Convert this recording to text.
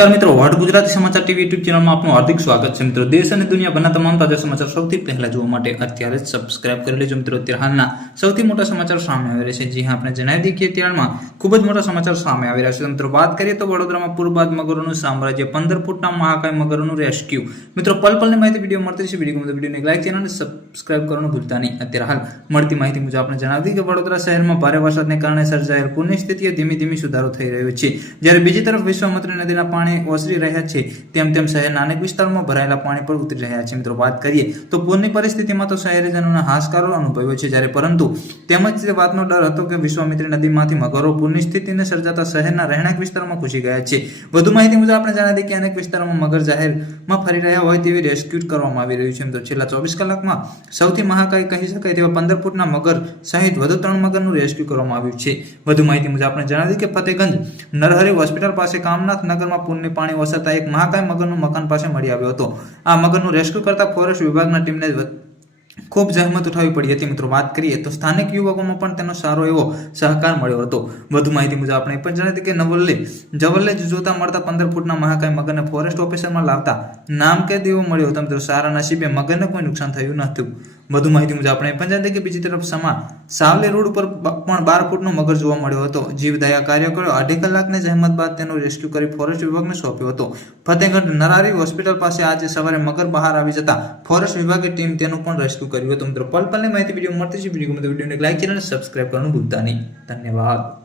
નમસ્કાર મિત્રો, વોટ ગુજરાતી સમાચાર ટીવી યુટ્યુબ ચેનલમાં આપનું હાર્દિક સ્વાગત છે। મિત્રો, દેશ અને દુનિયાભરના તમામ તાજા સમાચાર સૌથી પહેલા જોવા માટે અત્યારે જ સબસ્ક્રાઇબ કરી લેજો। મિત્રો, અત્યારે હાલના સૌથી મોટા સમાચાર સામે આવી રહ્યા છે। જી હા, આપણે જણાવી દઈએ કે અત્યારમાં ખૂબ જ મોટા સમાચાર સામે આવી રહ્યા છે। મિત્રો, વાત કરીએ તો વડોદરામાં પૂરબાદ મગરોનું સામ્રાજ્ય, 15 ફૂટના મહાકાય મગરોનું રેસ્ક્યુ। મિત્રો, પલ-પલની માહિતી વિડીયો મળતી છે। વિડીયોને લાઈક, ચેનલને સબસ્ક્રાઇબ કરવાનું ભૂલતા નહીં। અત્યારે હાલ મળતી માહિતી મુજબ આપણે જણાવી દઈએ કે વડોદરા શહેરમાં ભારે વરસાદને કારણે સર્જાયેલ પૂરની સ્થિતિએ ધીમે ધીમે સુધારો થઈ રહ્યો છે। જ્યારે બીજી તરફ વિશ્વામિત્રી નદીના પાણી ઓસરી રહ્યા છે, તેમ શહેરના અનેક વિસ્તારોમાં ભરાયેલા પાણી પર ઉતરી રહ્યા છે। મિત્રો, વાત કરીએ તો પૂરની પરિસ્થિતિમાં તો શહેરીજનોના હાશકારો અનુભવ્યો છે, જ્યારે પરંતુ તેમજ તે વાતનો ડર હતો કે વિશ્વામિત્રી નદીમાંથી મગરો પૂરની સ્થિતિને સર્જાતા શહેરના રહેણાંક વિસ્તારોમાં ઘૂસી ગયા છે। વધુ માહિતી મુજબ આપણે જણાવી દઈએ કે અનેક વિસ્તારોમાં મગર જાહેરમાં ફરી રહ્યા હોય તેવી રેસ્ક્યુ કરવામાં આવી રહ્યું છે। મિત્રો, છેલ્લા 24 કલાકમાં સૌથી મહાકાય કહી શકાય તેવા 15 ફૂટના મગર સહિત વધુ 3 મગરનું રેસ્ક્યુ કરવામાં આવ્યું છે। વધુ માહિતી મુજબ આપણે જણાવી દઈએ કે ફતેગંજ નરહરી હોસ્પિટલ પાસે કામનાથ નગરમાં પૂરની પાણી ઓસરતા એક મહાકાય મગરનું મકાન પાસે મળી આવ્યો હતો। આ મગરનું રેસ્ક્યુ કરતા ફોરેસ્ટ વિભાગના ટીમને ખૂબ જહેમત ઉઠાવવી પડી હતી। મિત્રો, વાત કરીએ તો સ્થાનિક યુવકોમાં પણ તેનો સારો એવો સહકાર મળ્યો હતો। વધુ માહિતી મુજબ આપણે પણ જણાવી કે જવલ્લે જોતા મળતા 15 ફૂટના મહાકાય મગરને ફોરેસ્ટ ઓફિસરમાં લાવતા નામકેદ એવો મળ્યો હતો। મિત્રો, સારા નસીબે મગરને કોઈ નુકસાન થયું નહોતું। વધુ માહિતી મુજબ આપણે પણ જણાવી કે બીજી તરફ સાવલી રોડ ઉપર પણ 12 ફૂટનો મગર જોવા મળ્યો હતો। જીવદયા કાર્યકરો 2.5 કલાકની જહેમત બાદ તેનો રેસ્ક્યુ કરી ફોરેસ્ટ વિભાગને સોંપ્યો હતો। ફતેગંજ નરહરી હોસ્પિટલ પાસે આજે સવારે મગર બહાર આવી જતા ફોરેસ્ટ વિભાગે ટીમ તેનું પણ રેસ્ક્યુ કર્યું હતું। મિત્રો, પલ-પલની માહિતી વિડીયો મળતી છે। વિડીયોને લાઈક, ચેનલને સબસ્ક્રાઇબ કરવાનું ભૂલતા નહીં। ધન્યવાદ।